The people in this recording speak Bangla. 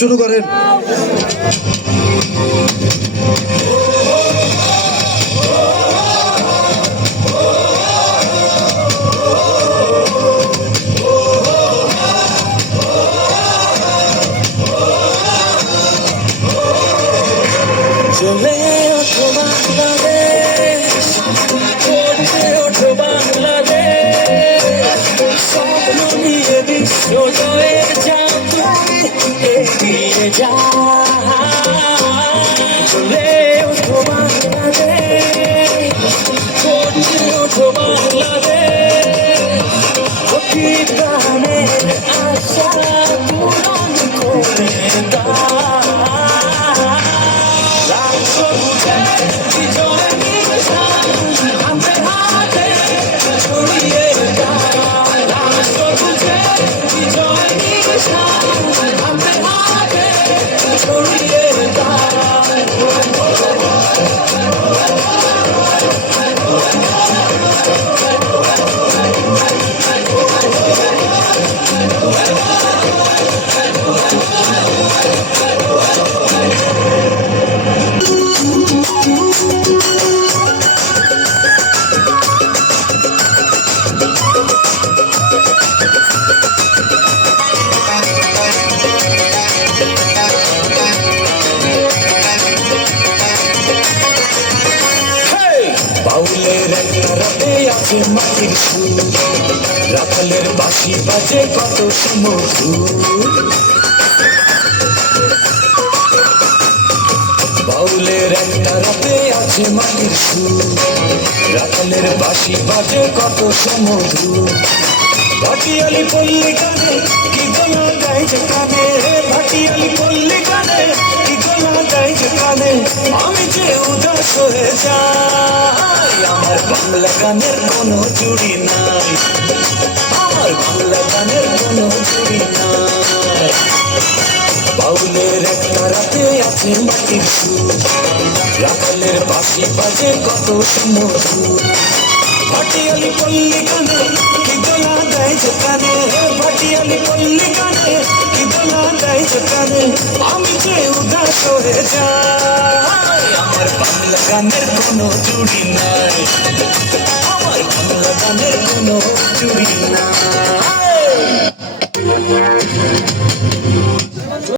শুরু করেন। চলে ওঠো বাংলাদেশ, গর্জে ওঠো বাংলাদেশ, স্বপ্ন নিয়ে বিশ্ব জয়ের যাত্রায় এগিয়ে যা। চলে ওঠো বাংলাদেশ, গর্জে ওঠো বাংলাদেশ, অতীত গানের আশা পূরণ করে দাও। বাউলের একটা রাতে আছে মাটির সুর, রাখালের বাঁশি বাজে কত সুমধুর। বাউলের একটা রাতে আছে মাটির সুর, রাখালের বাঁশি বাজে কত সুমধুর। ভাটিয়ালি পল্লী গানে কি গোলা গাই যে কানে, ভাটিয়ালি পল্লী গানে কি গোলা গাই যে কানে, আমি যে উদাস হয়ে যাই। আমার বাংলা গানের কোনো জুড়ি নাই, আমার বাংলা গানের কোনো জুড়ি নাই। বাউলের একটা রাতে আছে মাটির সুর, রাখালের বাঁশি বাজে কত সুমধুর। ভাটিয়ালি পল্লী গানে কি গোলা গাই যে কানে, ভাটিয়ালি পল্লী গানে কি গোলা গাই যে কানে, আমি যে উদাস হয়ে যাই। আমার বাংলা গানের কোনো জুড়ি নাই, আমার বাংলা গানের কোনো জুড়ি নাই।